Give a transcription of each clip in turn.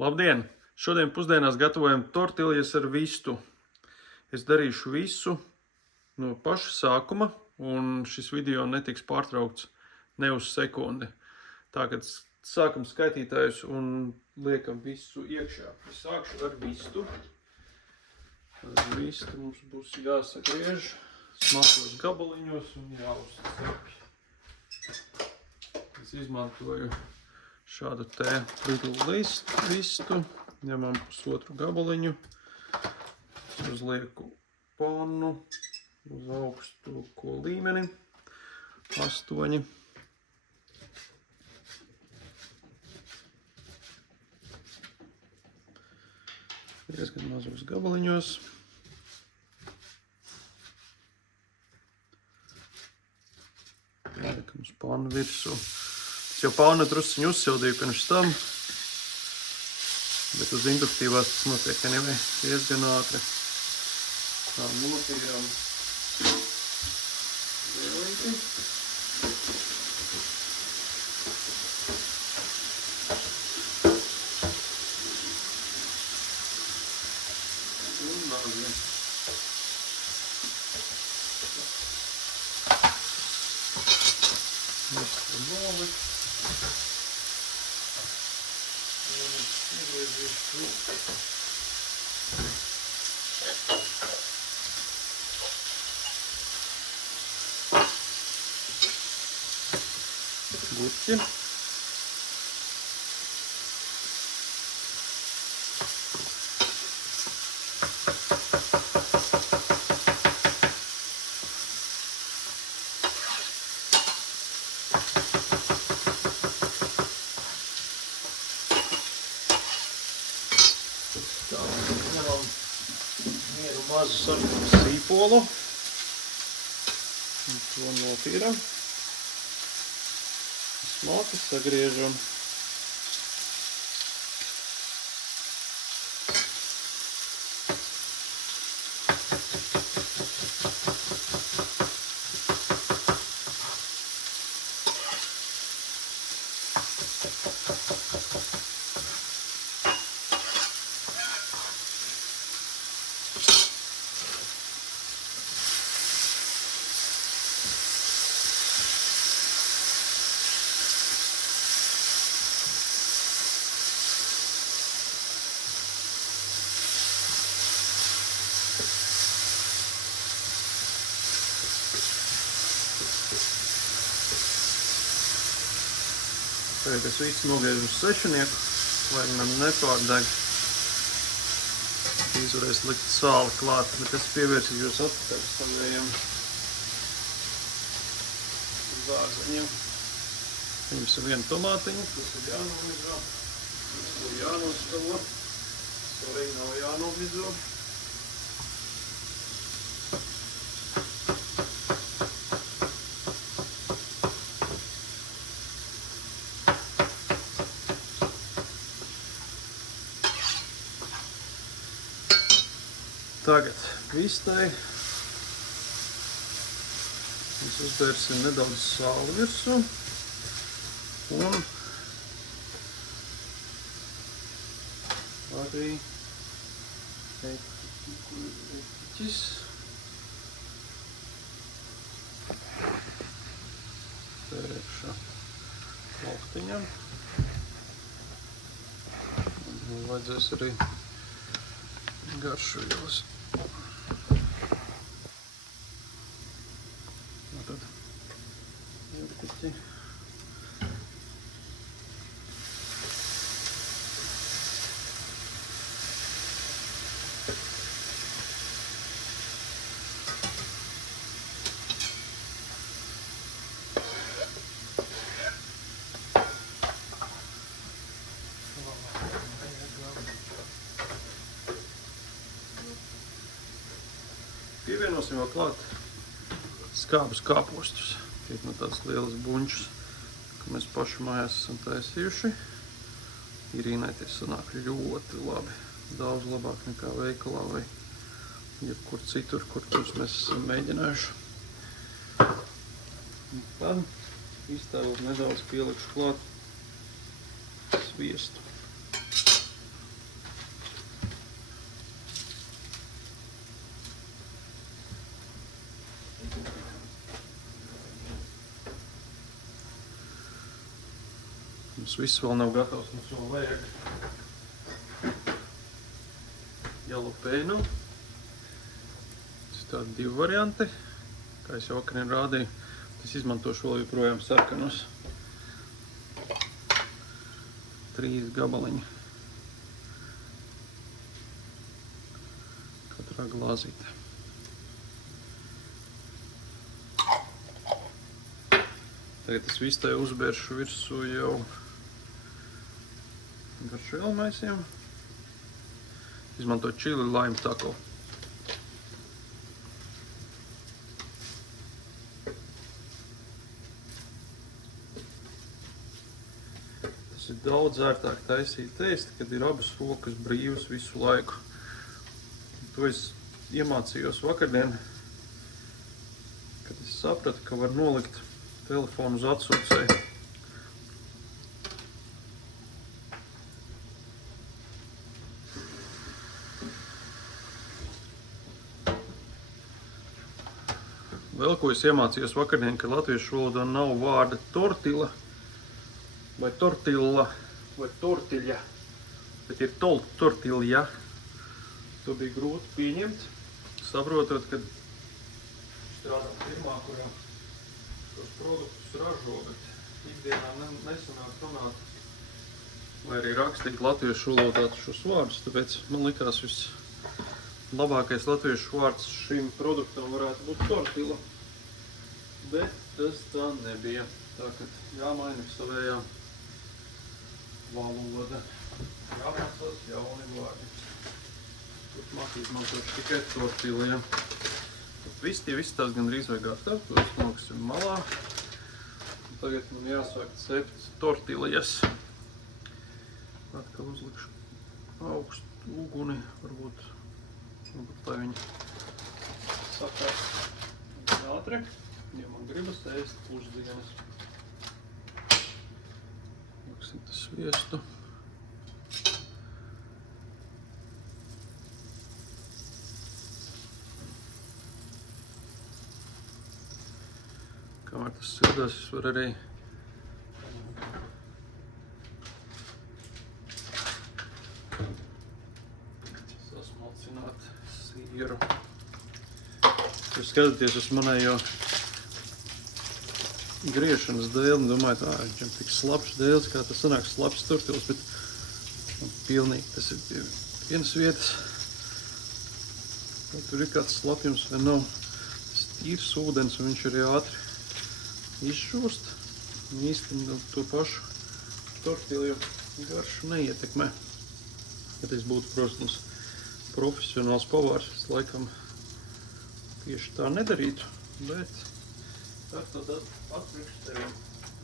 Labdien! Šodien pusdienās gatavojam tortiljas ar vistu. Es darīšu visu no paša sākuma, un šis video netiks pārtraukts ne uz sekundi. Tātad sākam skaitītājus un liekam visu iekšā. Es sākšu ar vistu. Ar vistu mums būs jāsagriež smalkos gabaliņos un jāuzcepj. Es izmantoju šādu te Lidl vistu, ņemam pusotru gabaliņu, uzlieku pannu uz augstāko līmeni, 8. Diezgan mazos gabaliņos. Liekam uz pannu virsū. Es jau pannu drusciņu uzsildīju pirms tam, bet uz induktīvās tas notiek anyway diezgan ātri. Tā notīram vēlīgi. Un mazi. Visu nolikt. Gurķi. Ņemam mieru mazu sarkanu sīpolu un to notīram. Smalki sagriežam. Tagad es visu nogriežu uz sešnieku, lai man nepārdeg. Izvarēs likt sāli klāt, bet es pievērsīšos atpakaļ savējiem zārzeņiem. Ņemsim vienu tomātiņu, kas ir jānomizo. Tas ir jānostalo. Sorry, nav jānomizo. Tagad vistai mēs uzbērsim nedaudz sāli virsū un arī etiķis. Pērkšā plauktiņam. Un vajadzēs arī garšvielas. Tad etiķi. Pievienosim vēl klāt skābus kāpostus. Tiek no tādas lielas buņšas, ko mēs paši mājās esam taisījuši. Irīnai tie sanāk ļoti labi. Daudz labāk nekā veikalā vai jebkur citur, kur tos mēs esam mēģinājuši. Un tad izstāvot nedaudz pielikšu klāt sviestu. Mums viss vēl nav gatavs, mums vēl vajag jalapeno. Tas ir tādi 2 varianti, kā es jau vakarien rādīju. Es izmantošu vēl joprojām sarkanos. 3 gabaliņi katrā glāzītē. Tagad es visu tai uzbēršu virsū jau garšvielu maisiem. Izmantoju čili lime taco. Tas ir daudz ērtāk taisīt ēst, kad ir abas rokas brīvas visu laiku. To es iemācījos vakardien, kad es sapratu, ka var nolikt telefonu uz atsūcēju. Vēl ko es iemācījos vakardien, ka latviešu valodā nav vārda tortila vai tortilla vai tortiļa, bet ir tortilja. To bija grūti pieņemt, saprotot, ka strādā firmā, kurā šos produktus ražo, bet ikdienā nesanāk runāt vai arī rakstīt latviešu valodā šos vārdus, tāpēc man likās vislabākais latviešu vārds šim produktam varētu būt tortila. Bet tas tā nebija. Tā kā jāmaina savējā valoda. Jāmācās jauni vārdi. Turpmāk izmantošu tikai tortilu, ja. Viss tās gandrīz vai gatavs. Tos noliksim malā. Un tagad man jāsāk cept tortilijas. Atkal uzlikšu augstu uguni. Varbūt lai viņi sakās ātri. Ja man gribas ēst pusdienas. Liksim tas sviestu. Kamēr tas sildās, es varu arī sasmalcināt sīru. Jūs skatāties uz manējo griešanas dēli un domāju, viņam tik slapš dēlis, kā tas sanāk slapš tortils, bet pilnīgi tas ir pie vienas vietas. Vai tur ir kāds slapjums vai nav. Tas tīrs ūdens un viņš arī ātri izšūst. Un īsti to pašu tortilju garšu neietekmē. Ja es būtu, protams, profesionāls pavārs, es laikam tieši tā nedarītu, bet tā tad atpriekš sevim.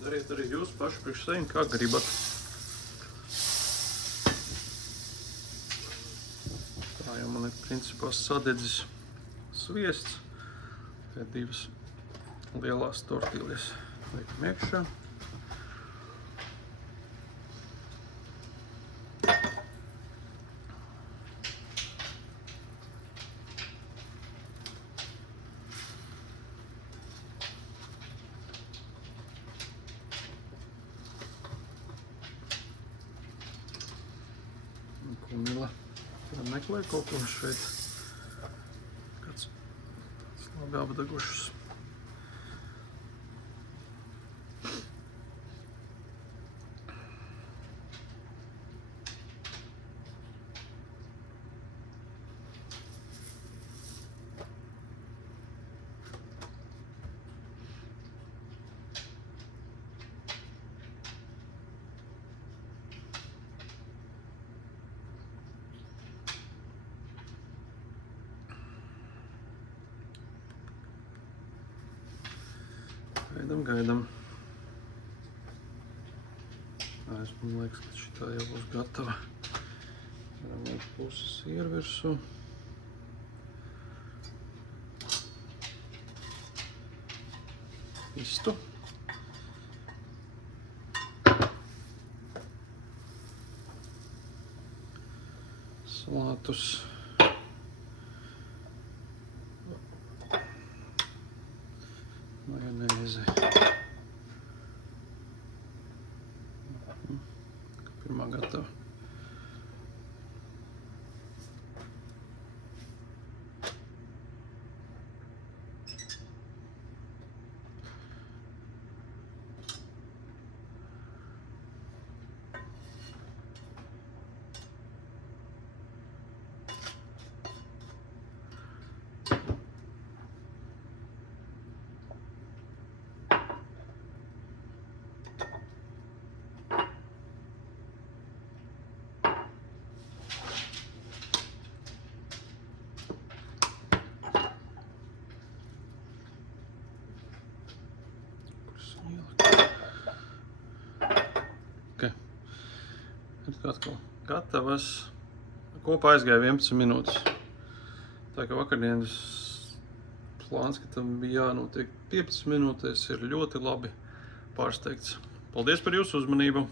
Dariet arī jūs paši priekš sevim, kā gribat. Tā jau man ir principā sadedzis sviests. Te 2 lielās tortiljas liekam iekšā. Kumila meklē kaut ko šeit. Kāds labi apdegušas. Gaidam. Man liekas, ka šitā jau būs gatava. Varam liekt pusi sieru virsū. Vistu. Salātus. Majonēzi. atkal gatavas. Kopā aizgāja 11 minūtes. Tā kā vakardienas plāns, ka tam bija jānotiek 15 minūtēs, ir ļoti labi pārsteigts. Paldies par jūsu uzmanību!